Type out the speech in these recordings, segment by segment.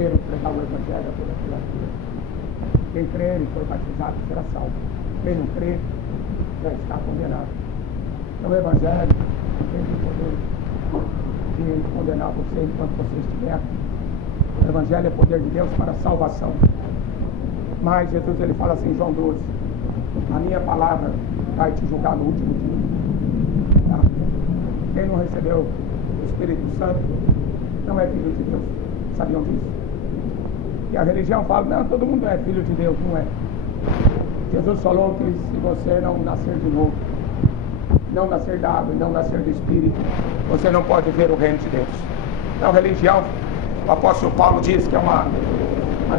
inteiro pregar o Evangelho a toda criatura. Quem crer e for batizado será salvo. Quem não crer já está condenado. Então o Evangelho tem o poder de condenar você enquanto você estiver aqui. O Evangelho é poder de Deus para a salvação. Mas Jesus ele fala assim em João 12: a minha palavra vai te julgar no último dia. Tá? Quem não recebeu o Espírito Santo não é filho de Deus. Sabiam disso? E a religião fala, não, todo mundo é filho de Deus. Não é. Jesus falou que se você não nascer de novo, não nascer da água e não nascer do Espírito, você não pode ver o reino de Deus. Então, religião, o apóstolo Paulo diz que é uma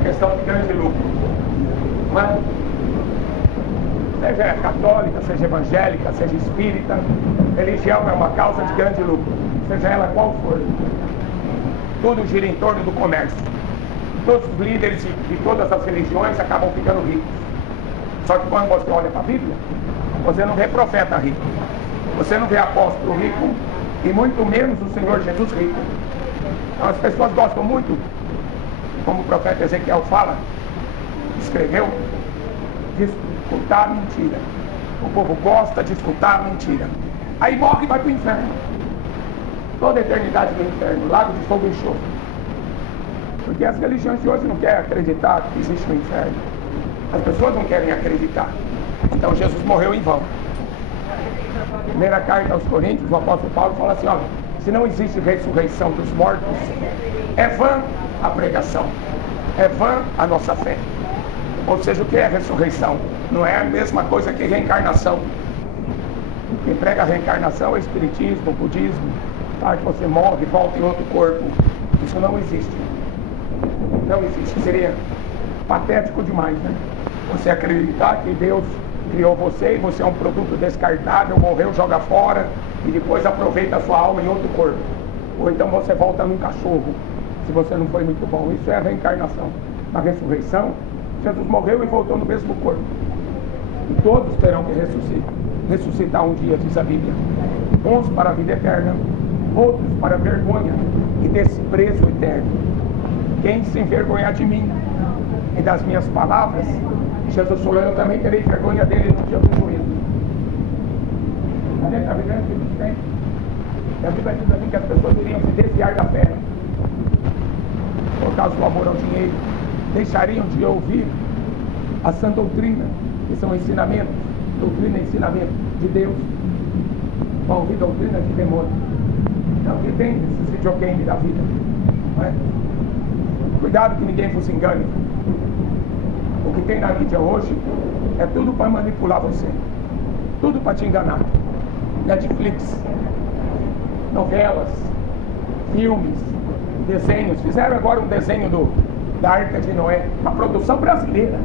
questão de grande lucro. Mas, seja católica, seja evangélica, seja espírita, religião é uma causa de grande lucro, seja ela qual for. Tudo gira em torno do comércio. Todos os líderes de todas as religiões acabam ficando ricos. Só que quando você olha para a Bíblia, você não vê profeta rico, você não vê apóstolo rico, e muito menos o Senhor Jesus rico. Então as pessoas gostam muito, como o profeta Ezequiel fala, escreveu, de escutar mentira. O povo gosta de escutar mentira. Aí morre e vai para o inferno. Toda a eternidade no inferno, lago de fogo e enxofre. Porque as religiões de hoje não querem acreditar que existe um inferno. As pessoas não querem acreditar. Então Jesus morreu em vão. Primeira carta aos Coríntios, o apóstolo Paulo fala assim, olha, se não existe ressurreição dos mortos, é vã a pregação, é vã a nossa fé. Ou seja, o que é ressurreição? Não é a mesma coisa que reencarnação. Quem prega a reencarnação é espiritismo, budismo, tá? Que você morre e volta em outro corpo. Isso não existe. Não existe. Seria patético demais, né? Você acreditar que Deus criou você e você é um produto descartável, morreu, joga fora e depois aproveita a sua alma em outro corpo. Ou então você volta num cachorro, se você não foi muito bom. Isso é a reencarnação. Na ressurreição, Jesus morreu e voltou no mesmo corpo. E todos terão que ressuscitar um dia, diz a Bíblia. Uns para a vida eterna, outros para a vergonha e desprezo eterno. Quem se envergonhar de mim e das minhas palavras, Jesus falou, eu também terei vergonha dele no dia do juízo. A gente está vivendo aqui tempos. E a Bíblia diz assim que as pessoas iriam se desviar da fé por causa do amor ao dinheiro. Deixariam de ouvir a sã doutrina, que são ensinamentos, doutrina e ensinamento de Deus, vão ouvir doutrina de demônio. Então, que tem esse videogame da vida, não é? Cuidado que ninguém vos engane. O que tem na mídia hoje é tudo para manipular você, tudo para te enganar. Netflix, novelas, filmes, desenhos. Fizeram agora um desenho da Arca de Noé, uma produção brasileira.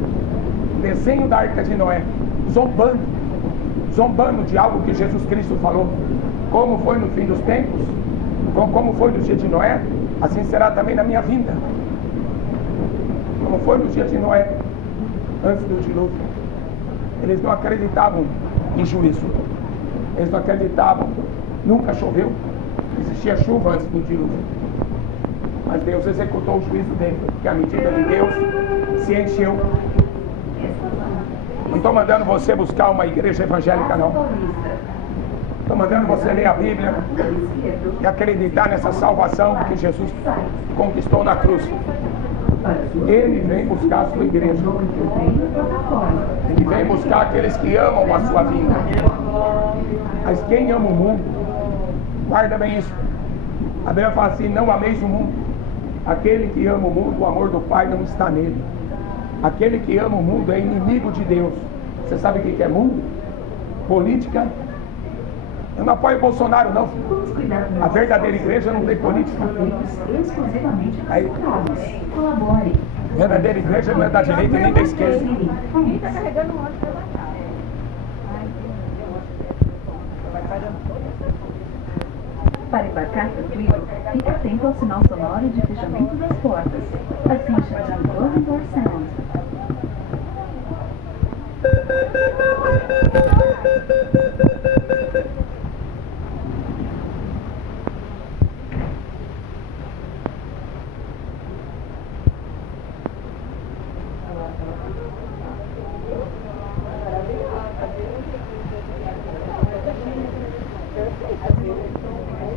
Desenho da Arca de Noé, zombando de algo que Jesus Cristo falou. Como foi no fim dos tempos, como foi no dia de Noé, assim será também na minha vinda. Como foi no dia de Noé, antes do dilúvio. Eles não acreditavam em juízo. Eles não acreditavam. Nunca choveu. Existia chuva antes do dilúvio. Mas Deus executou o juízo dele, porque a medida de Deus se encheu. Não estou mandando você buscar uma igreja evangélica, não. Estou mandando você ler a Bíblia e acreditar nessa salvação que Jesus conquistou na cruz. Ele vem buscar a sua igreja. Ele vem buscar aqueles que amam a sua vinda. Mas quem ama o mundo, guarda bem isso. A Bíblia fala assim, não ameis o mundo. Aquele que ama o mundo, o amor do Pai não está nele. Aquele que ama o mundo é inimigo de Deus. Você sabe o que é mundo? Política. Eu não apoio Bolsonaro, não. A verdadeira igreja não tem política. Aí, a verdadeira igreja não é da direita nem da esquerda. Quem está carregando um ônibus pela casa? Para embarcar tranquilo, fique atento ao sinal sonoro de fechamento das portas. Attention to closing door sound.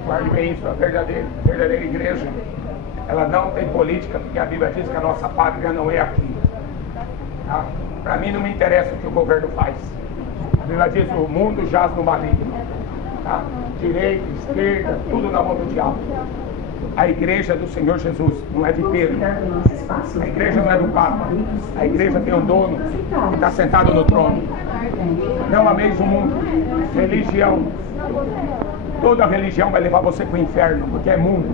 Guarde bem isso, a verdadeira igreja, ela não tem política, porque a Bíblia diz que a nossa pátria não é aqui. Tá? Para mim não me interessa o que o governo faz. A Bíblia diz que o mundo jaz no maligno. Tá? Direita, esquerda, tudo na mão do diabo. A igreja do Senhor Jesus não é de Pedro. A igreja não é do Papa. A igreja tem um dono que está sentado no trono. Não ameis o mundo. Religião. Toda religião vai levar você para o inferno, porque é mundo.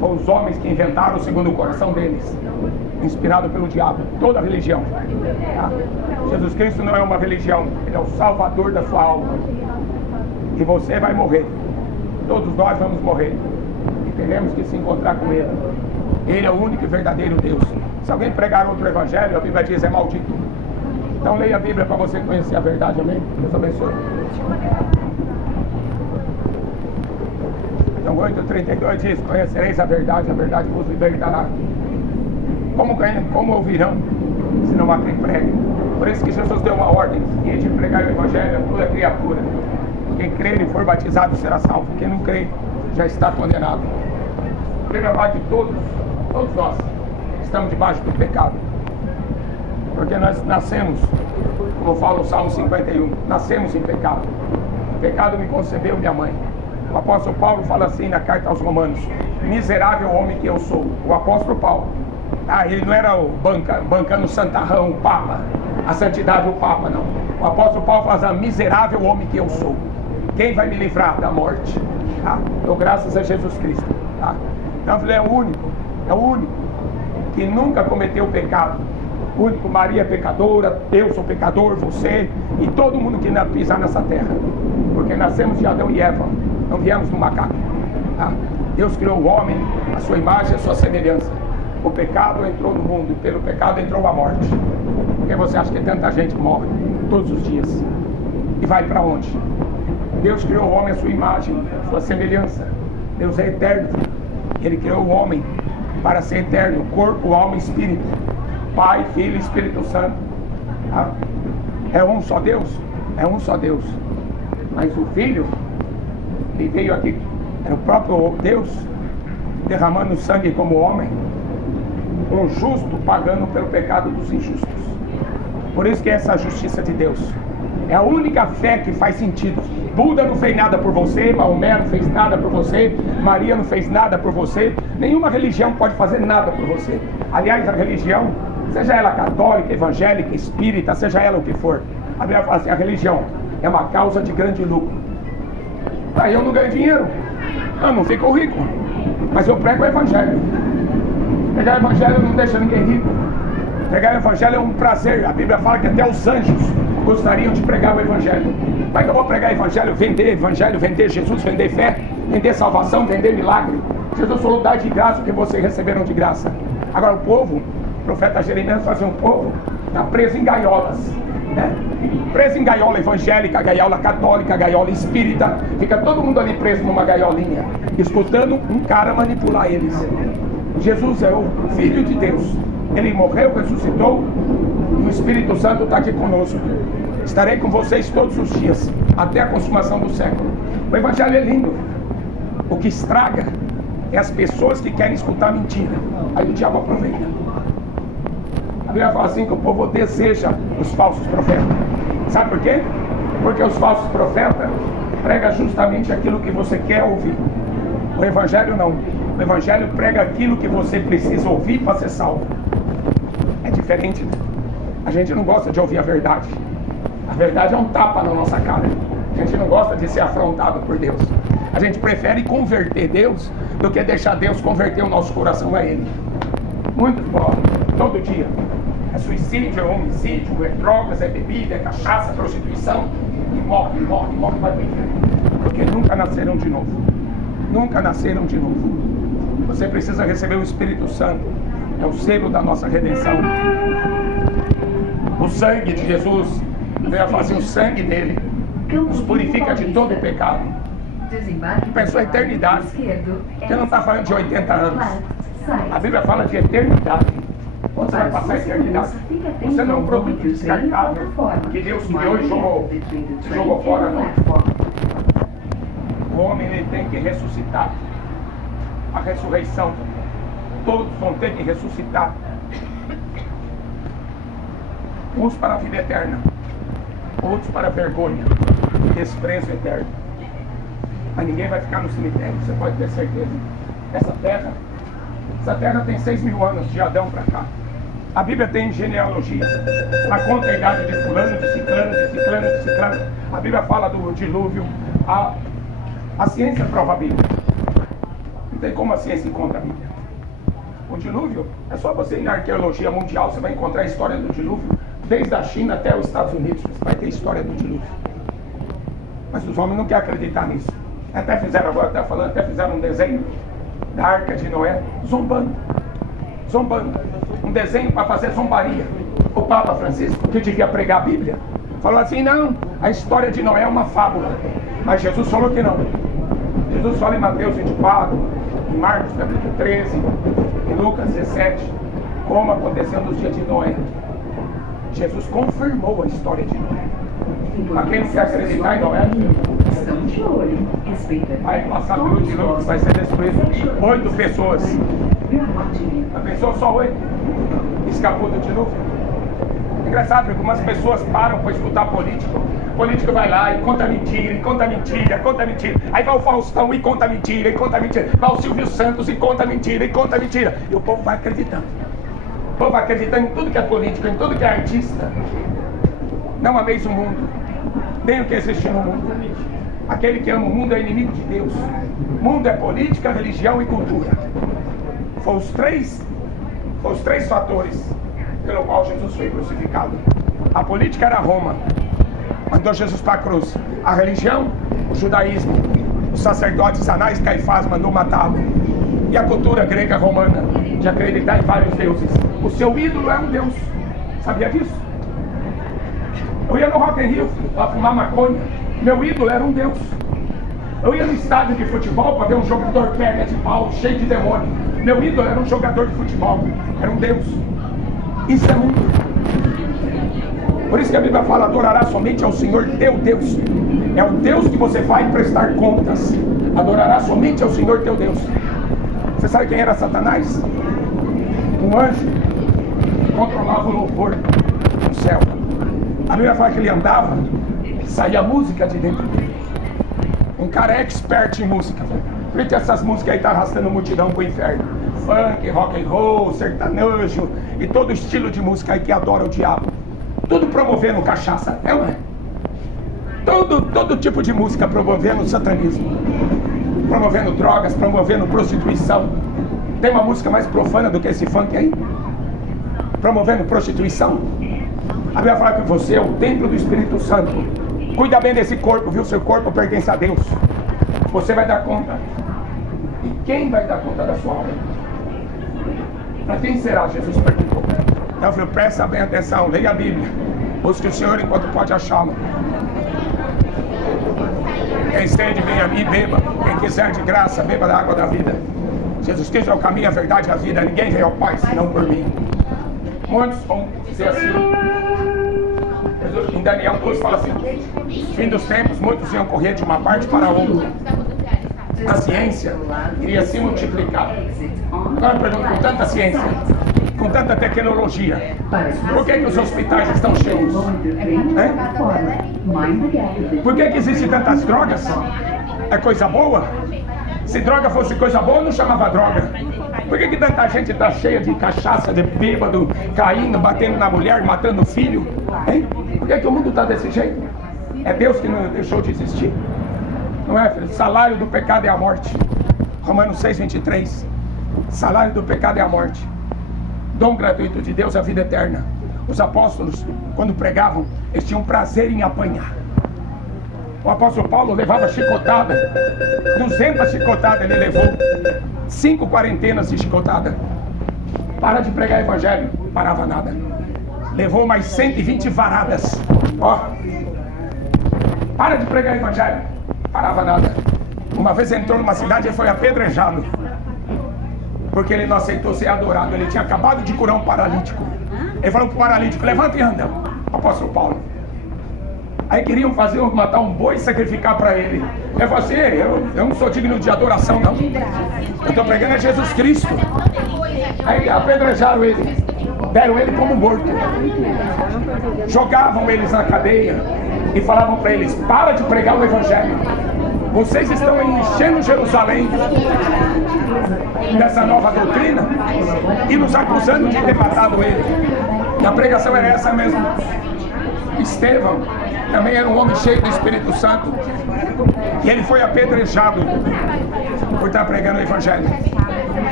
São os homens que inventaram segundo o coração deles, inspirado pelo diabo. Toda religião. Tá? Jesus Cristo não é uma religião, Ele é o Salvador da sua alma. E você vai morrer. Todos nós vamos morrer. E teremos que se encontrar com Ele. Ele é o único e verdadeiro Deus. Se alguém pregar outro evangelho, a Bíblia diz é maldito. Então leia a Bíblia para você conhecer a verdade, amém? Deus abençoe. Então 8:32 diz, conhecereis a verdade vos libertará. Como ouvirão, se não há quem pregue? Por isso que Jesus deu uma ordem, e de pregar o evangelho a toda criatura. Quem crer e for batizado será salvo. Quem não crê já está condenado. A Bíblia fala que todos nós estamos debaixo do pecado. Porque nós nascemos, como fala o Salmo 51, nascemos em pecado. O pecado me concebeu minha mãe. O apóstolo Paulo fala assim na carta aos Romanos: miserável homem que eu sou. O apóstolo Paulo. Ele não era o bancando santarrão, o Papa. A santidade, o Papa, não. O apóstolo Paulo fala assim: miserável homem que eu sou. Quem vai me livrar da morte? Tá? Dou graças a Jesus Cristo. Tá? Então, ele é o único que nunca cometeu pecado. O único, Maria é pecadora, eu sou pecador, você e todo mundo que pisar nessa terra. Porque nascemos de Adão e Eva, não viemos do macaco. Tá? Deus criou o homem, a sua imagem e a sua semelhança. O pecado entrou no mundo e pelo pecado entrou a morte. Porque você acha que tanta gente morre todos os dias? E vai para onde? Deus criou o homem à sua imagem, à sua semelhança. Deus é eterno. Ele criou o homem para ser eterno, corpo, alma e espírito. Pai, Filho e Espírito Santo. Tá? É um só Deus? É um só Deus. Mas o Filho, ele veio aqui, era o próprio Deus, derramando sangue como homem, o justo pagando pelo pecado dos injustos. Por isso que é essa justiça de Deus. É a única fé que faz sentido. Buda não fez nada por você, Maomé não fez nada por você, Maria não fez nada por você, nenhuma religião pode fazer nada por você. Aliás, a religião, seja ela católica, evangélica, espírita, seja ela o que for, a Bíblia fala assim: a religião é uma causa de grande lucro. Aí eu não ganho dinheiro, eu não fico rico, mas eu prego o evangelho. Pregar o evangelho não deixa ninguém rico. Pregar o evangelho é um prazer. A Bíblia fala que até os anjos gostariam de pregar o evangelho. Como é que eu vou pregar evangelho, vender Jesus, vender fé, vender salvação, vender milagre? Jesus falou: dá de graça o que vocês receberam de graça. Agora o povo, o profeta Jeremias fazia um povo, está preso em gaiolas, né? Preso em gaiola evangélica, gaiola católica, gaiola espírita. Fica todo mundo ali preso numa gaiolinha, escutando um cara manipular eles. Jesus é o Filho de Deus. Ele morreu, ressuscitou, e o Espírito Santo está aqui conosco. Estarei com vocês todos os dias, até a consumação do século. O evangelho é lindo. O que estraga é as pessoas que querem escutar mentira. Aí o diabo aproveita. A Bíblia fala assim que o povo deseja os falsos profetas. Sabe por quê? Porque os falsos profetas pregam justamente aquilo que você quer ouvir. O evangelho não. O evangelho prega aquilo que você precisa ouvir para ser salvo. É diferente, né? A gente não gosta de ouvir a verdade. A verdade é um tapa na nossa cara. A gente não gosta de ser afrontado por Deus. A gente prefere converter Deus do que deixar Deus converter o nosso coração a Ele. Muitos morrem todo dia. É suicídio, é homicídio, é drogas, é bebida, é cachaça, é prostituição. E morre, vai para o inferno. Porque nunca nasceram de novo. Nunca nasceram de novo. Você precisa receber o Espírito Santo. É o selo da nossa redenção. O sangue de Jesus, veio fazer o sangue dele, nos purifica de todo o pecado. Pensou a eternidade. Você não está falando de 80 anos. A Bíblia fala de eternidade. Quando você vai passar a eternidade, você não é um produto descartável que Deus criou e jogou fora, não. O homem ele tem que ressuscitar. A ressurreição. Todos vão ter que ressuscitar. Uns para a vida eterna, outros para a vergonha, desprezo eterno. Mas ninguém vai ficar no cemitério, você pode ter certeza. Essa terra tem 6.000 anos de Adão para cá. A Bíblia tem genealogia. Ela conta a idade de fulano, de ciclano, de ciclano, de ciclano. A Bíblia fala do dilúvio. A ciência prova a Bíblia. Não tem como a ciência encontra a Bíblia. O dilúvio, é só você ir na arqueologia mundial, você vai encontrar a história do dilúvio. Desde a China até os Estados Unidos, você vai ter história do dilúvio. Mas os homens não querem acreditar nisso. Até fizeram um desenho da Arca de Noé, zombando. Um desenho para fazer zombaria. O Papa Francisco, que devia pregar a Bíblia, falou assim, não, a história de Noé é uma fábula. Mas Jesus falou que não. Jesus fala em Mateus 24, em Marcos capítulo 13, em Lucas 17, como aconteceu nos dias de Noé. Jesus confirmou a história de Noé. Para quem não quer acreditar em Noé, vai passar pelo dilúvio, vai ser destruído. 8 pessoas. A pessoa só 8 escapou do dilúvio. Engraçado, porque algumas pessoas param para escutar político. O político vai lá e conta mentira, e conta mentira, conta mentira. Aí vai o Faustão e conta mentira, e conta mentira. Vai o Silvio Santos e conta mentira, e conta mentira. E o povo vai acreditando. O povo vai acreditando em tudo que é político, em tudo que é artista. Não ameis o mundo, nem o que existe no mundo. Aquele que ama o mundo é inimigo de Deus. O mundo é política, religião e cultura. Foram os três fatores pelo qual Jesus foi crucificado. A política era Roma, mandou Jesus para a cruz. A religião, o judaísmo, os sacerdotes Anás e Caifás mandou matá-lo. E a cultura grega romana, de acreditar em vários deuses. O seu ídolo é um deus. Sabia disso? Eu ia no Rock in Rio para fumar maconha. Meu ídolo era um deus. Eu ia no estádio de futebol para ver um jogador perna de pau, cheio de demônio. Meu ídolo era um jogador de futebol. Era um deus. Isso é mundo. Por isso que a Bíblia fala, adorará somente ao Senhor teu Deus. É o Deus que você vai prestar contas. Adorará somente ao Senhor teu Deus. Você sabe quem era Satanás? Um anjo que controlava o louvor no céu. A Bíblia fala que ele andava, saía música de dentro dele. Um cara expert em música. Por que essas músicas aí estão arrastando multidão para o inferno? Funk, rock and roll, sertanejo e todo estilo de música aí que adora o diabo. Tudo promovendo cachaça, é ou não é? Todo tipo de música promovendo o satanismo. Promovendo drogas, promovendo prostituição. Tem uma música mais profana do que esse funk aí? Promovendo prostituição. A Bíblia fala que você é o templo do Espírito Santo. Cuida bem desse corpo, viu? Seu corpo pertence a Deus. Você vai dar conta. E quem vai dar conta da sua alma? Para quem será? Jesus perguntou. Então eu falei, presta bem atenção, leia a Bíblia. Busque o Senhor enquanto pode achá-lo. Quem sede, vem a mim e beba. Quem quiser de graça, beba da água da vida. Jesus Cristo é o caminho, a verdade e a vida. Ninguém veio ao Pai senão por mim. Muitos vão dizer assim. Em Daniel 2 fala assim: fim dos tempos, muitos iam correr de uma parte para a outra. A ciência iria se multiplicar. Agora eu pergunto, com tanta ciência, com tanta tecnologia, por que os hospitais estão cheios? Por que existem tantas drogas? É coisa boa? Se droga fosse coisa boa, não chamava droga. Por que tanta gente está cheia de cachaça, de bêbado, caindo, batendo na mulher, matando o filho? Hein? Por que o mundo está desse jeito? É Deus que não deixou de existir? Não é, filho? Salário do pecado é a morte. Romanos 6:23. Salário do pecado é a morte. Dom gratuito de Deus é a vida eterna. Os apóstolos, quando pregavam, eles tinham prazer em apanhar. O apóstolo Paulo levava chicotada. 200 chicotadas ele levou. 5 quarentenas de chicotada. Para de pregar evangelho. Parava nada. Levou mais 120 varadas. Ó. Para de pregar evangelho. Parava nada. Uma vez entrou numa cidade e foi apedrejado. porque ele não aceitou ser adorado. Ele tinha acabado de curar um paralítico. Ele falou para o paralítico: levanta e anda, apóstolo Paulo. Aí queriam matar um boi e sacrificar para ele. Ele falou assim: eu não sou digno de adoração, não. Eu estou pregando a Jesus Cristo. Aí apedrejaram ele, deram ele como morto, jogavam eles na cadeia e falavam para eles: para de pregar o evangelho. Vocês estão enchendo Jerusalém dessa nova doutrina e nos acusando de ter matado ele. E a pregação era essa mesmo. Estevão também era um homem cheio do Espírito Santo, e ele foi apedrejado por estar pregando o evangelho.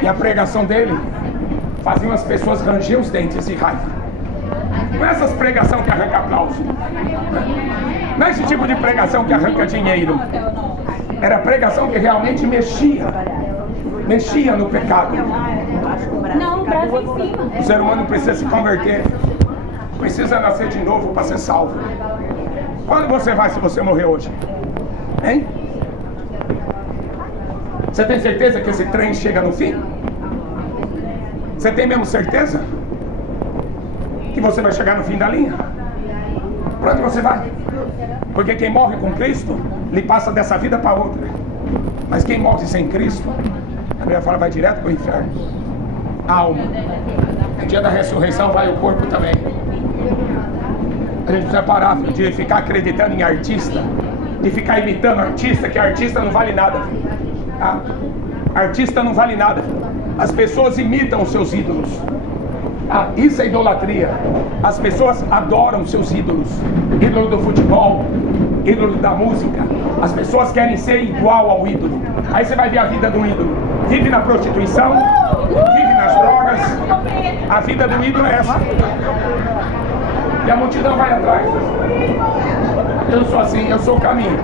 E a pregação dele fazia as pessoas ranger os dentes de raiva. Não é essas pregação que arranca aplauso, não é esse tipo de pregação que arranca dinheiro. Era pregação que realmente mexia no pecado. Não, o braço em cima. O ser humano precisa se converter, precisa nascer de novo para ser salvo. Quando você vai, se você morrer hoje? Hein? Você tem certeza que esse trem chega no fim? Você tem mesmo certeza que você vai chegar no fim da linha? Para onde você vai? Porque quem morre com Cristo, ele passa dessa vida para outra. Mas quem morre sem Cristo, a Bíblia fala, vai direto para o inferno. A alma. No dia da ressurreição vai o corpo também. A gente precisa parar de ficar acreditando em artista, de ficar imitando artista, que artista não vale nada. Tá? Artista não vale nada. As pessoas imitam os seus ídolos. Isso é idolatria. As pessoas adoram seus ídolos. Ídolo do futebol, ídolo da música. As pessoas querem ser igual ao ídolo. Aí você vai ver a vida do ídolo. Vive na prostituição, vive nas drogas. A vida do ídolo é essa. E a multidão vai atrás. Eu sou assim, eu sou o caminho,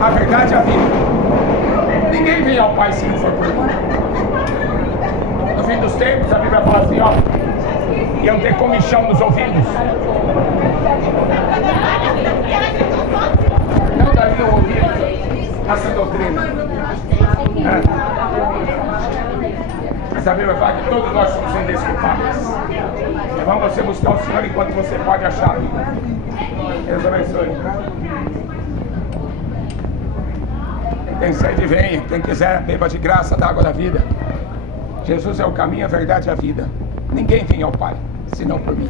a verdade e a vida. Ninguém vem ao Pai se não for por mim. No fim dos tempos, a Bíblia fala assim, ó, iam ter comichão nos ouvidos. Não dariam ouvido a essa doutrina. Mas a Bíblia fala que todos nós somos indesculpáveis. Então você buscar o Senhor enquanto você pode achar. Deus abençoe. Quem tem sede, venha. Quem quiser, beba de graça da água da vida. Jesus é o caminho, a verdade e a vida. Ninguém vem ao Pai, senão por mim.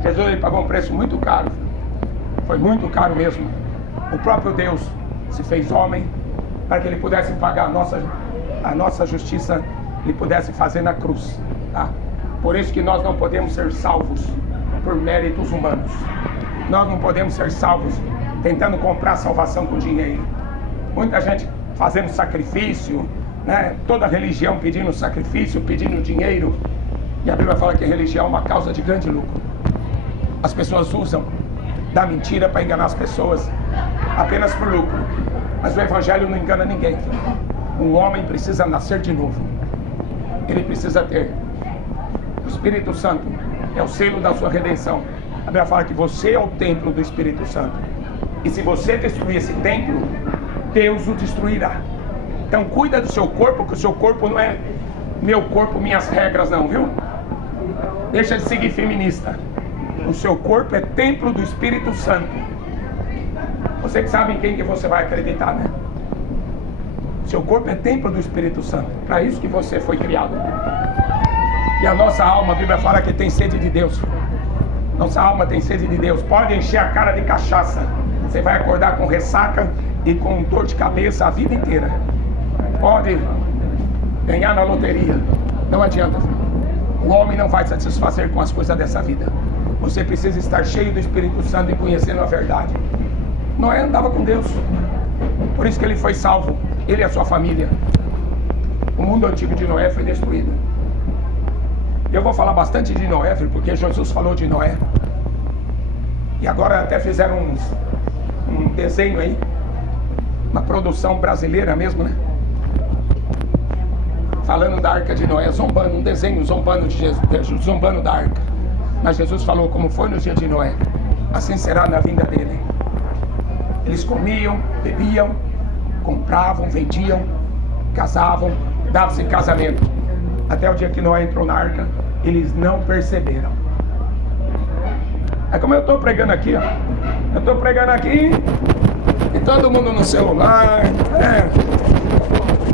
Jesus, ele pagou um preço muito caro. Foi muito caro mesmo. O próprio Deus se fez homem para que ele pudesse pagar a nossa justiça, ele pudesse fazer na cruz. Tá? Por isso que nós não podemos ser salvos por méritos humanos. Nós não podemos ser salvos tentando comprar salvação com dinheiro. Muita gente fazendo sacrifício, né? Toda religião pedindo sacrifício, pedindo dinheiro. E a Bíblia fala que a religião é uma causa de grande lucro. As pessoas usam da mentira para enganar as pessoas apenas por lucro. Mas o Evangelho não engana ninguém. Um homem precisa nascer de novo. Ele precisa ter o Espírito Santo, é o selo da sua redenção. A Bíblia fala que você é o templo do Espírito Santo. E se você destruir esse templo, Deus o destruirá. Então cuida do seu corpo, que o seu corpo não é meu corpo, minhas regras não, viu? Deixa de seguir feminista. O seu corpo é templo do Espírito Santo. Você que sabe em quem que você vai acreditar, né? Seu corpo é templo do Espírito Santo. Para isso que você foi criado. E a nossa alma, a Bíblia fala que tem sede de Deus. Nossa alma tem sede de Deus. Pode encher a cara de cachaça. Você vai acordar com ressaca e com dor de cabeça a vida inteira. Pode ganhar na loteria. Não adianta. O homem não vai satisfazer com as coisas dessa vida. Você precisa estar cheio do Espírito Santo e conhecendo a verdade. Noé andava com Deus. Por isso que ele foi salvo. Ele e a sua família. O mundo antigo de Noé foi destruído. Eu vou falar bastante de Noé, porque Jesus falou de Noé. E agora até fizeram um desenho aí, uma produção brasileira mesmo, né? Falando da Arca de Noé, zombando, um desenho zombando de Jesus, zombando da Arca. Mas Jesus falou como foi no dia de Noé, assim será na vinda dele. Eles comiam, bebiam, compravam, vendiam, casavam, davam-se em casamento. Até o dia que Noé entrou na arca, eles não perceberam. É como eu estou pregando aqui, ó. Eu estou pregando aqui e todo mundo no celular,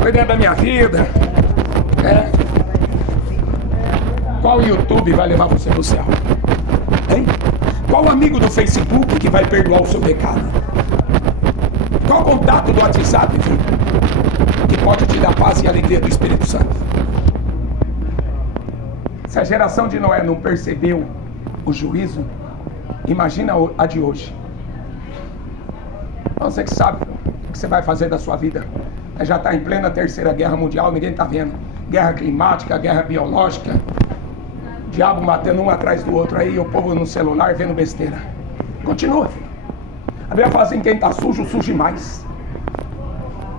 cuidando da minha vida. Qual YouTube vai levar você no céu? Hein? Qual amigo do Facebook que vai perdoar o seu pecado? Qual contato do WhatsApp, filho, que pode te dar paz e alegria do Espírito Santo? Se a geração de Noé não percebeu o juízo, imagina a de hoje. Você que sabe o que você vai fazer da sua vida. Já está em plena terceira guerra mundial, ninguém está vendo. Guerra climática, guerra biológica. Diabo matando um atrás do outro aí, o povo no celular vendo besteira. Continua, filho. A Bíblia fala assim, quem está sujo, suje mais.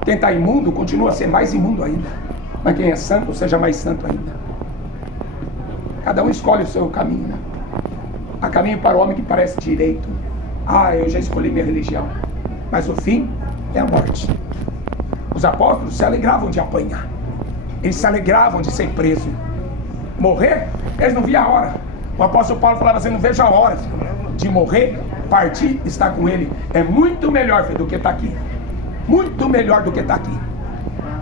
Quem está imundo, continua a ser mais imundo ainda. Mas quem é santo, seja mais santo ainda. Cada um escolhe o seu caminho, né? Há caminho para o homem que parece direito. Eu já escolhi minha religião. Mas o fim é a morte. Os apóstolos se alegravam de apanhar. Eles se alegravam de ser presos. Morrer, eles não viam a hora. O apóstolo Paulo falava assim, não vejo a hora, filho, de morrer, partir, estar com ele. É muito melhor, filho, do que estar aqui. Muito melhor do que estar aqui.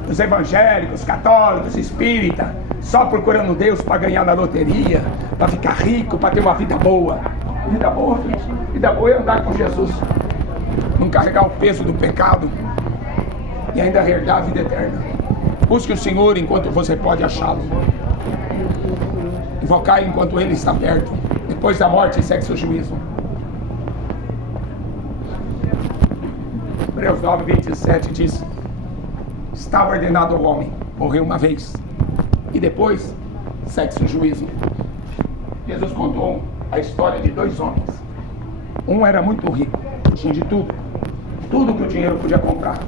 Os evangélicos, católicos, espíritas, só procurando Deus para ganhar na loteria, para ficar rico, para ter uma vida boa. Vida boa, filho. Vida boa é andar com Jesus. Não carregar o peso do pecado e ainda herdar a vida eterna. Busque o Senhor enquanto você pode achá-lo. Invocar enquanto Ele está perto. Depois da morte segue seu juízo. Hebreus 9, 27 diz: está ordenado ao homem morrer uma vez e depois segue seu juízo. Jesus contou a história de dois homens. Um era muito rico, tinha de tudo que o dinheiro podia comprar.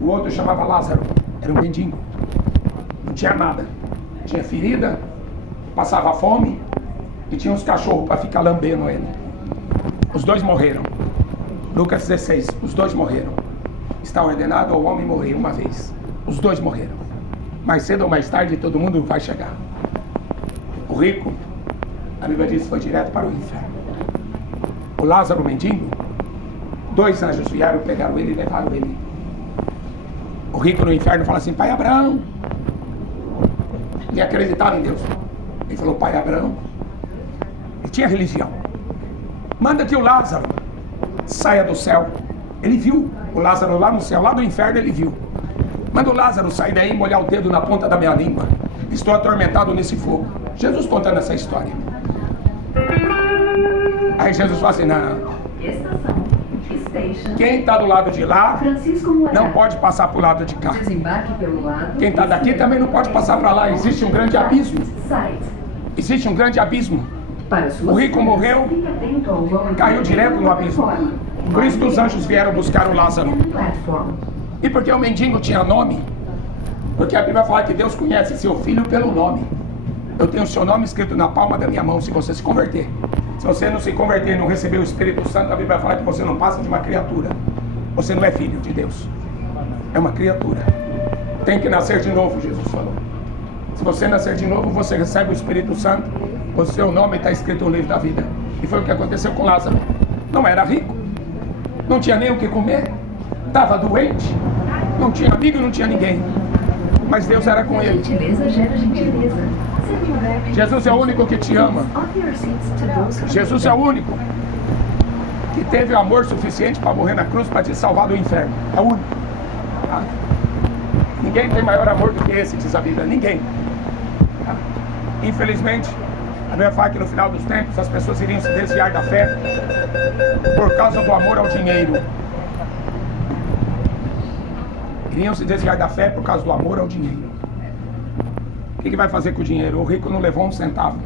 O outro chamava Lázaro, era um mendigo, não tinha nada, tinha ferida, passava fome e tinha uns cachorros para ficar lambendo ele. Os dois morreram. Lucas 16, os dois morreram. Está ordenado ao homem morrer uma vez. Os dois morreram. Mais cedo ou mais tarde todo mundo vai chegar. O rico, a Bíblia diz, foi direto para o inferno. O Lázaro, o mendigo, dois anjos vieram, pegaram ele e levaram ele. O rico no inferno fala assim: pai Abraão. Ele acreditava em Deus. Ele falou: pai Abraão. Ele tinha religião. Manda que o Lázaro saia do céu. Ele viu o Lázaro lá no céu, lá do inferno ele viu. Manda o Lázaro sair daí e molhar o dedo na ponta da minha língua. Estou atormentado nesse fogo. Jesus contando essa história. Aí Jesus fala assim: não. Quem está do lado de lá não pode passar para o lado de cá. Quem está daqui também não pode passar para lá. Existe um grande abismo. Existe um grande abismo. O rico morreu, caiu direto no abismo. Por isso que os anjos vieram buscar o Lázaro. E porque o mendigo tinha nome? Porque a Bíblia fala que Deus conhece seu filho pelo nome. Eu tenho o seu nome escrito na palma da minha mão, se você se converter. Se você não se converter e não receber o Espírito Santo, a Bíblia fala que você não passa de uma criatura. Você não é filho de Deus. É uma criatura. Tem que nascer de novo, Jesus falou. Se você nascer de novo, você recebe o Espírito Santo. O seu nome está escrito no livro da vida. E foi o que aconteceu com Lázaro. Não era rico. Não tinha nem o que comer. Estava doente. Não tinha amigo, não tinha ninguém. Mas Deus era com ele. Gentileza gera gentileza. Jesus é o único que te ama. Jesus é o único que teve o amor suficiente para morrer na cruz para te salvar do inferno. É o único. Tá? Ninguém tem maior amor do que esse, diz a Bíblia. Ninguém. Tá? Infelizmente, a Bíblia fala que no final dos tempos as pessoas iriam se desviar da fé por causa do amor ao dinheiro. Iriam se desviar da fé por causa do amor ao dinheiro. O que vai fazer com o dinheiro? O rico não levou um centavo.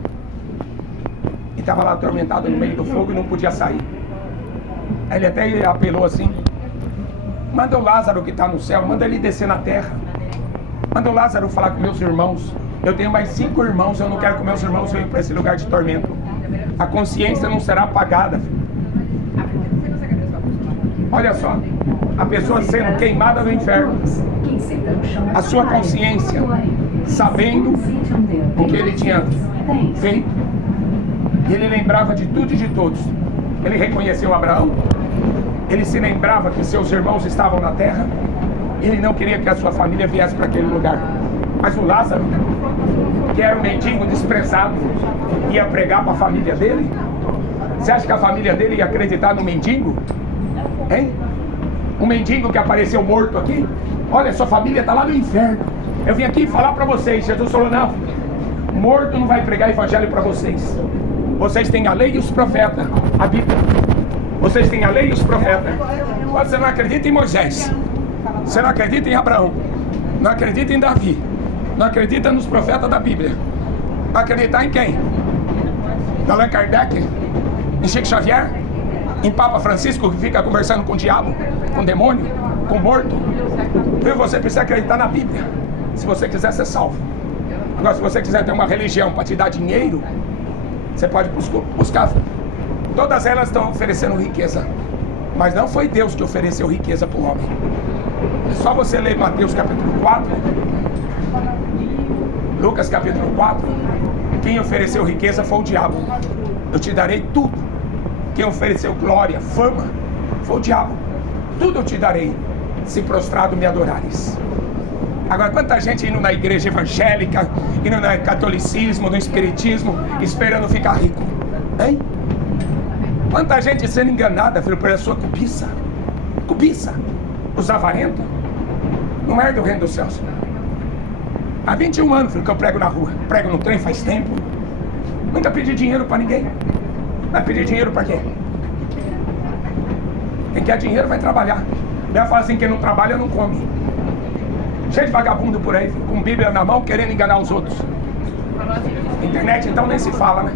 E estava lá atormentado no meio do fogo e não podia sair. Aí ele até apelou assim: manda o Lázaro que está no céu, manda ele descer na terra. Manda o Lázaro falar com meus irmãos. Eu tenho mais 5 irmãos, eu não quero que meus irmãos venham para esse lugar de tormento. A consciência não será apagada, filho. Olha só, a pessoa sendo queimada no inferno. A sua consciência sabendo o que ele tinha feito. E ele lembrava de tudo e de todos. Ele reconheceu Abraão. Ele se lembrava que seus irmãos estavam na terra. Ele não queria que a sua família viesse para aquele lugar. Mas o Lázaro, que era um mendigo desprezado, ia pregar para a família dele? Você acha que a família dele ia acreditar no mendigo? Hein? Um mendigo que apareceu morto aqui? Olha, sua família está lá no inferno. Eu vim aqui falar para vocês. Jesus falou, não, morto não vai pregar evangelho para vocês. Vocês têm a lei e os profetas, a Bíblia. Vocês têm a lei e os profetas. Você não acredita em Moisés, você não acredita em Abraão, não acredita em Davi, não acredita nos profetas da Bíblia. Vai acreditar em quem? Em Allan Kardec? Em Chico Xavier? Em Papa Francisco, que fica conversando com o diabo, com o demônio, com o morto? Viu? Você precisa acreditar na Bíblia, se você quiser ser salvo. Agora, se você quiser ter uma religião para te dar dinheiro, você pode buscar. Todas elas estão oferecendo riqueza, mas não foi Deus que ofereceu riqueza para o homem. É só você ler Mateus capítulo 4, Lucas capítulo 4. Quem ofereceu riqueza foi o diabo. Eu te darei tudo. Quem ofereceu glória, fama, foi o diabo. Tudo eu te darei, se prostrado me adorares. Agora, quanta gente indo na igreja evangélica, indo no catolicismo, no espiritismo, esperando ficar rico, hein? Quanta gente sendo enganada, filho, pela sua cobiça. Cobiça. Os avarentos não herdam o reino dos céus. Há 21 anos, filho, que eu prego na rua. Prego no trem faz tempo. Nunca pedi dinheiro para ninguém. Vai pedir dinheiro para quê? Quem quer dinheiro vai trabalhar. Ela fala assim, quem não trabalha não come. Cheio de vagabundo por aí, filho, com Bíblia na mão, querendo enganar os outros. Internet então nem se fala, né?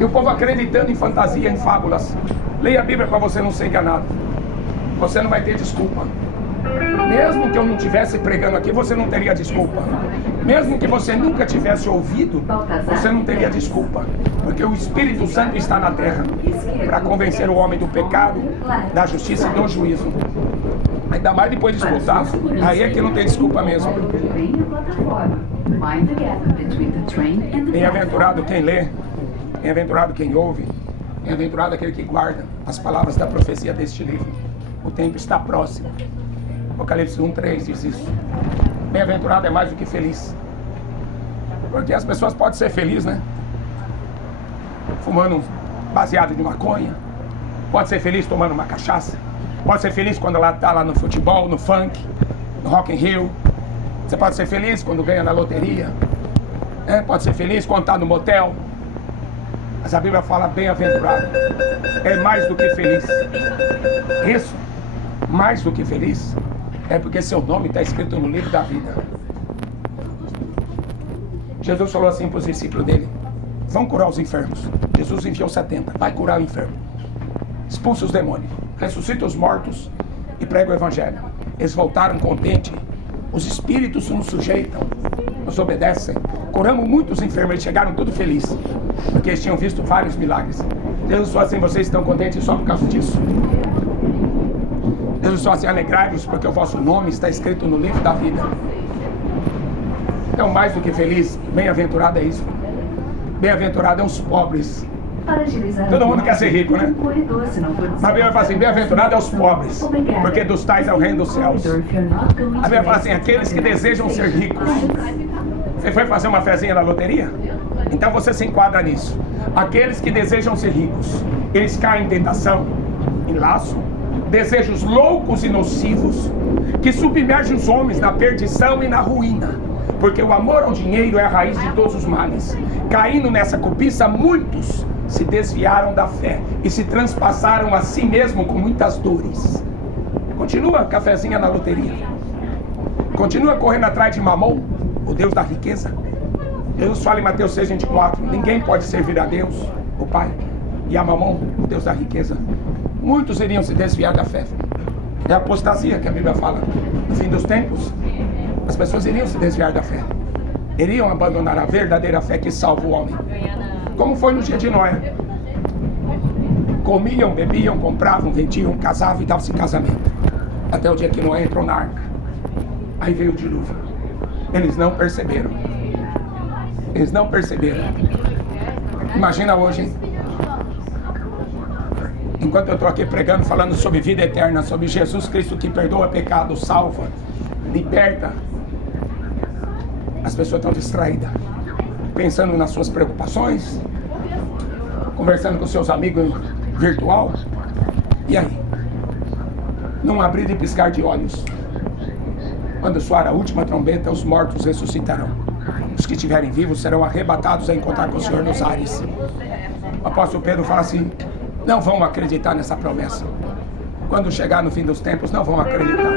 E o povo acreditando em fantasia, em fábulas. Leia a Bíblia para você não ser enganado. Você não vai ter desculpa. Mesmo que eu não estivesse pregando aqui, você não teria desculpa. Mesmo que você nunca tivesse ouvido, você não teria desculpa. Porque o Espírito Santo está na terra para convencer o homem do pecado, da justiça e do juízo. Ainda mais depois de escutar, aí é que não tem desculpa mesmo. Bem-aventurado quem lê, bem-aventurado quem ouve, bem-aventurado aquele que guarda as palavras da profecia deste livro. O tempo está próximo. Apocalipse 1:3 diz isso. Bem-aventurado é mais do que feliz. Porque as pessoas podem ser felizes, né? Fumando um baseado de maconha. Pode ser feliz tomando uma cachaça. Pode ser feliz quando ela está lá no futebol, no funk, no Rock in Rio. Você pode ser feliz quando ganha na loteria. Pode ser feliz quando está no motel. Mas a Bíblia fala bem-aventurado. É mais do que feliz. Isso, mais do que feliz, é porque seu nome está escrito no livro da vida. Jesus falou assim para os discípulos dele: vão curar os enfermos. Jesus enviou 70, vai curar o enfermo. Expulsa os demônios, ressuscita os mortos e prega o evangelho. Eles voltaram contentes. Os espíritos nos sujeitam, nos obedecem. Curamos muitos enfermos, eles chegaram tudo felizes, porque eles tinham visto vários milagres. Jesus falou assim: vocês estão contentes só por causa disso? Jesus falou assim: alegrai-vos, porque o vosso nome está escrito no livro da vida. Então, mais do que feliz, bem-aventurado é isso. Bem-aventurado é os pobres. Todo mundo quer ser rico, né? Mas a Bíblia fala assim: bem-aventurado é os pobres, porque dos tais é o reino dos céus. A Bíblia fala assim: aqueles que desejam ser ricos. Você foi fazer uma fezinha na loteria? Então você se enquadra nisso. Aqueles que desejam ser ricos, eles caem em tentação, em laço, desejos loucos e nocivos, que submergem os homens na perdição e na ruína. Porque o amor ao dinheiro é a raiz de todos os males. Caindo nessa cobiça, muitos se desviaram da fé e se transpassaram a si mesmo com muitas dores. Continua cafezinha na loteria. Continua correndo atrás de Mamon, o Deus da riqueza. Jesus fala em Mateus 6:24: ninguém pode servir a Deus, o Pai, e a Mamon, o Deus da riqueza. Muitos iriam se desviar da fé. É a apostasia que a Bíblia fala. No fim dos tempos, as pessoas iriam se desviar da fé. Iriam abandonar a verdadeira fé que salva o homem. Como foi no dia de Noé. Comiam, bebiam, compravam, vendiam, casavam e davam-se em casamento. Até o dia que Noé entrou na arca. Aí veio o dilúvio. Eles não perceberam. Eles não perceberam. Imagina hoje, enquanto eu estou aqui pregando, falando sobre vida eterna, sobre Jesus Cristo que perdoa pecado, salva, liberta. As pessoas estão distraídas, pensando nas suas preocupações, conversando com seus amigos virtual. E aí? Num abrir e piscar de olhos, quando soar a última trombeta, os mortos ressuscitarão. Os que estiverem vivos serão arrebatados a encontrar com o Senhor nos ares. O apóstolo Pedro fala assim: não vão acreditar nessa promessa. Quando chegar no fim dos tempos, não vão acreditar.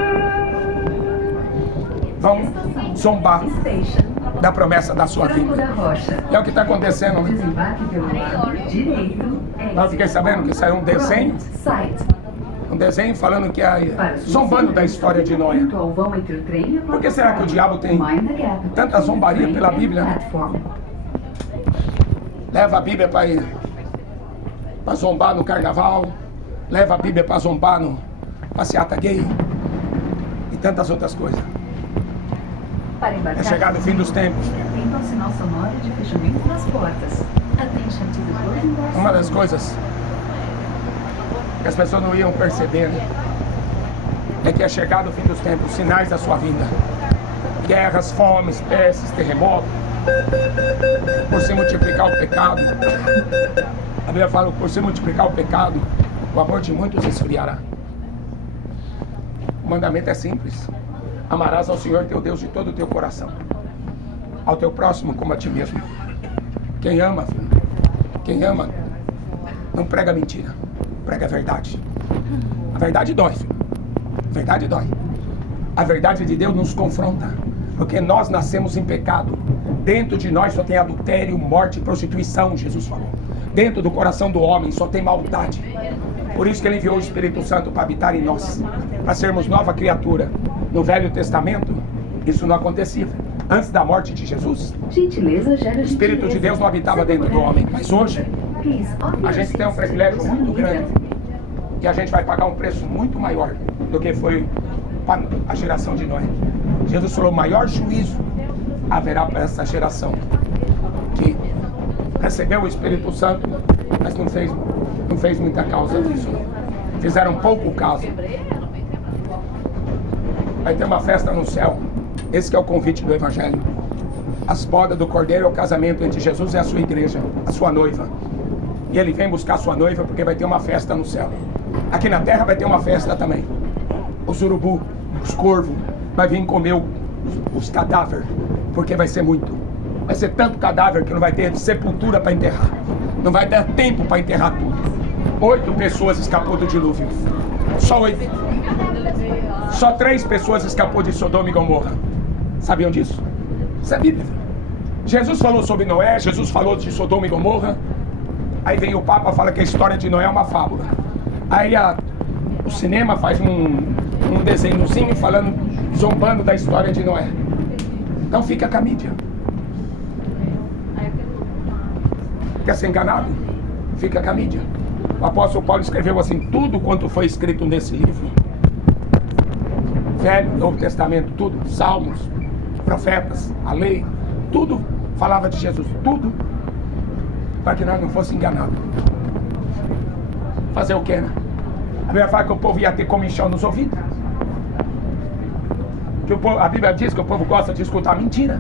Vão zombar da promessa da sua vida. E é o que está acontecendo, né? Eu fiquei sabendo que saiu um desenho. Um desenho falando que zombando da história de Noé. Por que será que o diabo tem tanta zombaria pela Bíblia, né? Leva a Bíblia para zombar no carnaval, leva a Bíblia para zombar no passeata gay e tantas outras coisas. É chegado o fim dos tempos. Uma das coisas que as pessoas não iam perceber é que é chegado o fim dos tempos, sinais da sua vinda. Guerras, fomes, pestes, terremotos. Por se multiplicar o pecado, a Bíblia fala, por se multiplicar o pecado, o amor de muitos esfriará. O mandamento é simples: amarás ao Senhor teu Deus de todo o teu coração, ao teu próximo como a ti mesmo. Quem ama, filho, quem ama não prega mentira, prega a verdade. A verdade dói, filho. A verdade dói. A verdade de Deus nos confronta, porque nós nascemos em pecado. Dentro de nós só tem adultério, morte e prostituição, Jesus falou. Dentro do coração do homem só tem maldade. Por isso que ele enviou o Espírito Santo para habitar em nós, para sermos nova criatura. No Velho Testamento, isso não acontecia. Antes da morte de Jesus, o Espírito de Deus não habitava dentro do homem. Mas hoje, a gente tem um privilégio muito grande, e a gente vai pagar um preço muito maior do que foi a geração de Noé. Jesus falou: maior juízo haverá para essa geração que recebeu o Espírito Santo, mas não fez muita causa disso. Fizeram pouco caso. Vai ter uma festa no céu. Esse que é o convite do Evangelho. As bodas do Cordeiro é o casamento entre Jesus e a sua igreja, a sua noiva. E ele vem buscar a sua noiva porque vai ter uma festa no céu. Aqui na terra vai ter uma festa também. Os urubu, os corvos, vai vir comer os cadáveres, porque vai ser muito. Vai ser tanto cadáver que não vai ter sepultura para enterrar. Não vai dar tempo para enterrar tudo. 8 pessoas escapou do dilúvio. Só 8. Só 3 pessoas escapou de Sodoma e Gomorra. Sabiam disso? Isso é Bíblia. Jesus falou sobre Noé, Jesus falou de Sodoma e Gomorra. Aí vem o Papa, fala que a história de Noé é uma fábula. Aí o cinema faz um desenhozinho falando, zombando da história de Noé. Então fica com a mídia. Quer ser enganado? Fica com a mídia. O apóstolo Paulo escreveu assim: tudo quanto foi escrito nesse livro, Velho, Novo Testamento, tudo, Salmos, profetas, a lei, tudo falava de Jesus, tudo para que nós não fosse enganados. Fazer o que, né? A Bíblia fala que o povo ia ter comichão nos ouvidos. A Bíblia diz que o povo gosta de escutar mentira.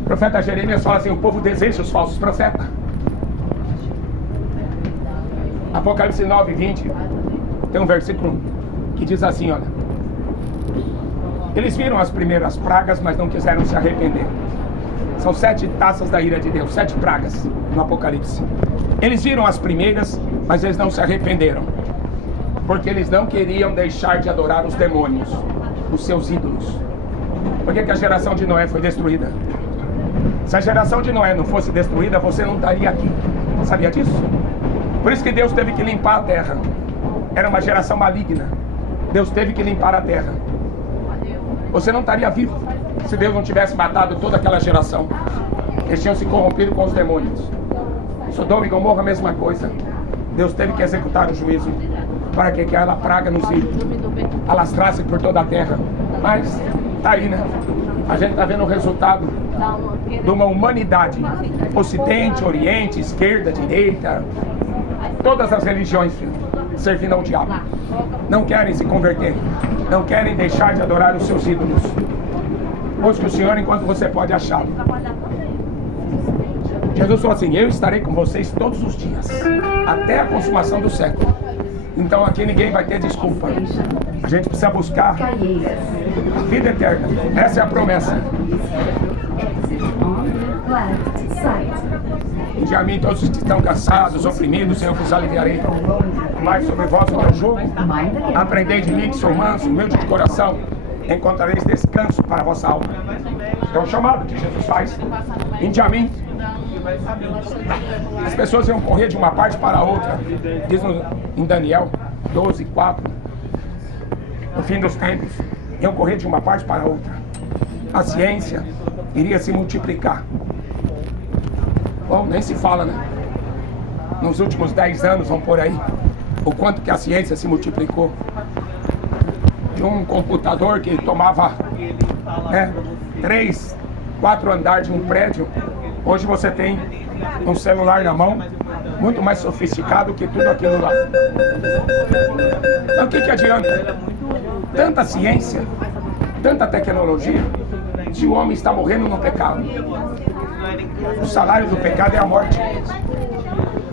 O profeta Jeremias fala assim: o povo deseja os falsos profetas. Apocalipse 9:20 tem um versículo que diz assim, olha: eles viram as primeiras pragas, mas não quiseram se arrepender. São 7 taças da ira de Deus, 7 pragas no Apocalipse. Eles viram as primeiras, mas eles não se arrependeram, porque eles não queriam deixar de adorar os demônios, os seus ídolos. Por que a geração de Noé foi destruída? Se a geração de Noé não fosse destruída, você não estaria aqui. Sabia disso? Por isso que Deus teve que limpar a terra. Era uma geração maligna. Deus teve que limpar a terra. Você não estaria vivo se Deus não tivesse matado toda aquela geração. Eles tinham se corrompido com os demônios. Sodoma e Gomorra, a mesma coisa. Deus teve que executar o juízo para que aquela praga nos alastrasse por toda a terra. Mas tá aí, né? A gente tá vendo o resultado de uma humanidade, Ocidente, Oriente, esquerda, direita, todas as religiões servindo ao diabo. Não querem se converter, não querem deixar de adorar os seus ídolos. Busque o Senhor enquanto você pode achá-lo. Jesus falou assim: eu estarei com vocês todos os dias, até a consumação do século. Então aqui ninguém vai ter desculpa. A gente precisa buscar a vida eterna. Essa é a promessa. Vinde a mim todos os que estão cansados, oprimidos, eu vos aliviarei. Mas sobre vós o meu jugo, aprendei de mim que sou manso, humilde de coração, encontrareis descanso para a vossa alma. É o chamado que Jesus faz. Vinde a mim. As pessoas iam correr de uma parte para a outra. Diz em Daniel 12:4. No fim dos tempos, iam correr de uma parte para a outra. A ciência iria se multiplicar. Bom, nem se fala, né? Nos últimos 10 anos, vamos por aí, o quanto que a ciência se multiplicou. De um computador que tomava 3, 4 andares de um prédio, hoje você tem um celular na mão, muito mais sofisticado que tudo aquilo lá. Então o que adianta? Tanta ciência, tanta tecnologia, se o homem está morrendo no pecado. O salário do pecado é a morte.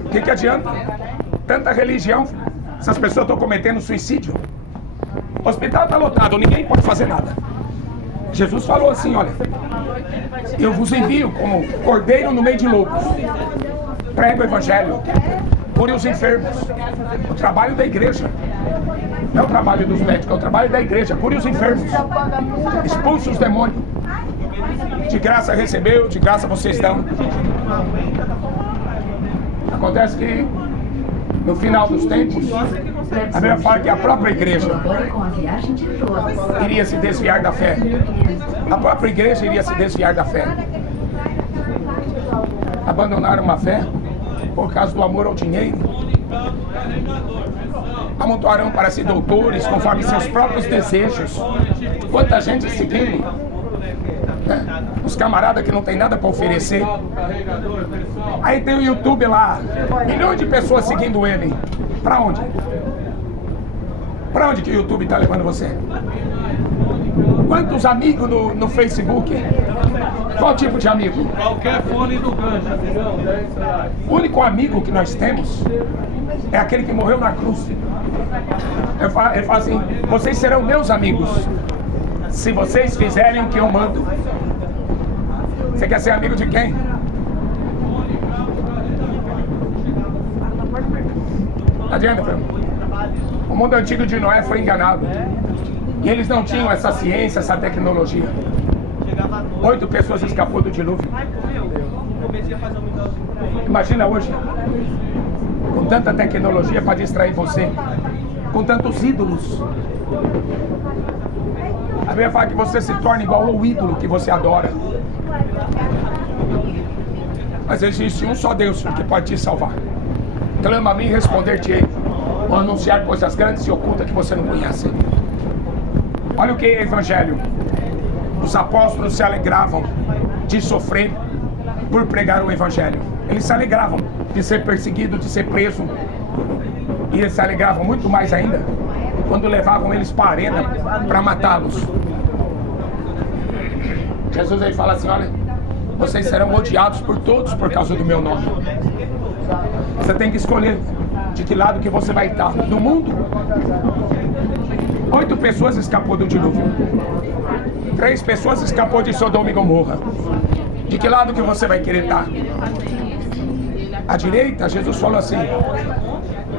O que adianta? Tanta religião, essas pessoas estão cometendo suicídio. O hospital está lotado, ninguém pode fazer nada. Jesus falou assim: olha, eu vos envio como cordeiro no meio de lobos. Prega o evangelho, cure os enfermos. O trabalho da igreja não é o trabalho dos médicos, é o trabalho da igreja. Cure os enfermos, expulse os demônios. De graça recebeu, de graça vocês dão. Acontece que no final dos tempos, a Bíblia fala que a própria igreja iria se desviar da fé. A própria igreja iria se desviar da fé. Abandonaram uma fé por causa do amor ao dinheiro. Amontoarão para si doutores conforme seus próprios desejos. Quanta gente seguindo, os camaradas que não tem nada para oferecer. Aí tem o YouTube lá, milhões de pessoas seguindo ele. Para onde? Para onde que o YouTube está levando você? Quantos amigos no Facebook? Qual tipo de amigo? Qualquer fone do gancho, entendeu? O único amigo que nós temos é aquele que morreu na cruz. Ele fala assim: vocês serão meus amigos se vocês fizerem o que eu mando. Você quer ser amigo de quem? Não adianta, filho. O mundo antigo de Noé foi enganado. E eles não tinham essa ciência, essa tecnologia. 8 pessoas escapou do dilúvio. Imagina hoje, com tanta tecnologia para distrair você, com tantos ídolos. A Bíblia fala que você se torna igual ao ídolo que você adora. Mas existe um só Deus que pode te salvar. Clama a mim e responder-te-ei. Vou anunciar coisas grandes e ocultas que você não conhece. Olha o que é evangelho. Os apóstolos se alegravam de sofrer por pregar o evangelho. Eles se alegravam de ser perseguido, de ser preso. E eles se alegravam muito mais ainda quando levavam eles para a arena para matá-los. Jesus aí fala assim: olha, vocês serão odiados por todos por causa do meu nome. Você tem que escolher de que lado que você vai estar. Do mundo, 8 pessoas escapou do dilúvio. 3 pessoas escapou de Sodoma e Gomorra. De que lado que você vai querer estar? À direita, Jesus falou assim: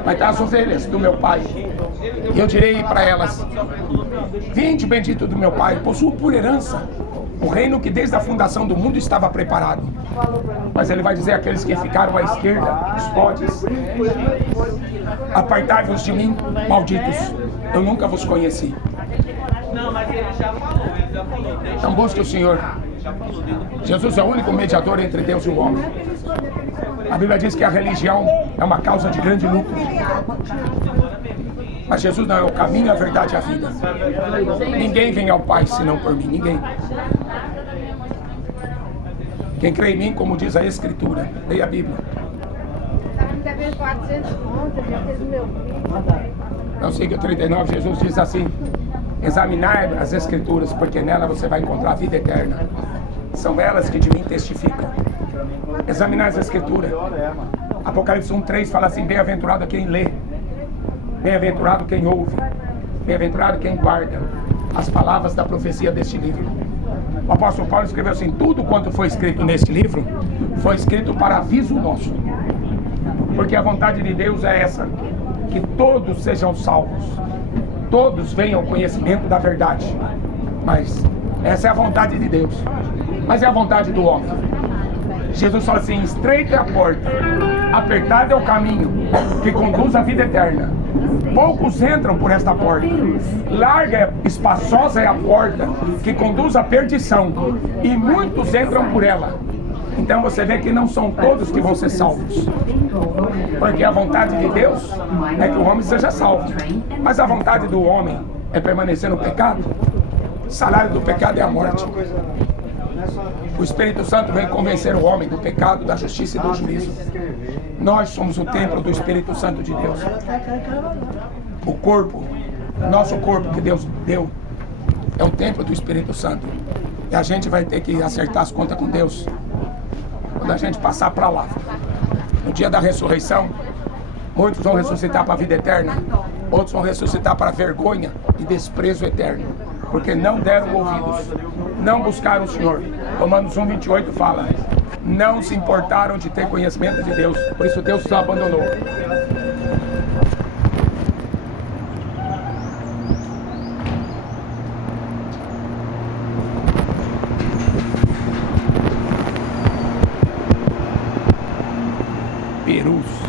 vai estar as ovelhas do meu Pai. E eu direi para elas: vinde, bendito do meu Pai, possuo por herança o reino que desde a fundação do mundo estava preparado. Mas ele vai dizer àqueles que ficaram à esquerda, os podes: apartai-vos de mim, malditos, eu nunca vos conheci. Então busque o Senhor. Jesus é o único mediador entre Deus e o homem. A Bíblia diz que a religião é uma causa de grande lucro. Mas Jesus não é o caminho, a verdade e a vida. Ninguém vem ao Pai senão por mim, ninguém. Quem crê em mim, como diz a Escritura, leia a Bíblia. Não siga o 39, Jesus diz assim: examinar as Escrituras, porque nela você vai encontrar a vida eterna. São elas que de mim testificam. Examinar as Escrituras. Apocalipse 1:3 fala assim: bem-aventurado quem lê, bem-aventurado quem ouve, bem-aventurado quem guarda as palavras da profecia deste livro. O apóstolo Paulo escreveu assim: tudo quanto foi escrito neste livro foi escrito para aviso nosso, porque a vontade de Deus é essa, que todos sejam salvos, todos venham ao conhecimento da verdade. Mas essa é a vontade de Deus. Mas é a vontade do homem. Jesus fala assim: estreita é a porta, apertado é o caminho que conduz à vida eterna. Poucos entram por esta porta. Larga, espaçosa é a porta que conduz à perdição, e muitos entram por ela. Então você vê que não são todos que vão ser salvos, porque a vontade de Deus é que o homem seja salvo. Mas a vontade do homem é permanecer no pecado. O salário do pecado é a morte. O Espírito Santo vem convencer o homem do pecado, da justiça e do juízo. Nós somos o templo do Espírito Santo de Deus. O corpo, nosso corpo que Deus deu, é o templo do Espírito Santo. E a gente vai ter que acertar as contas com Deus quando a gente passar para lá. No dia da ressurreição, muitos vão ressuscitar para a vida eterna, outros vão ressuscitar para a vergonha e desprezo eterno, porque não deram ouvidos, não buscaram o Senhor. Romanos 1:28 fala: não se importaram de ter conhecimento de Deus, por isso Deus os abandonou. Perus.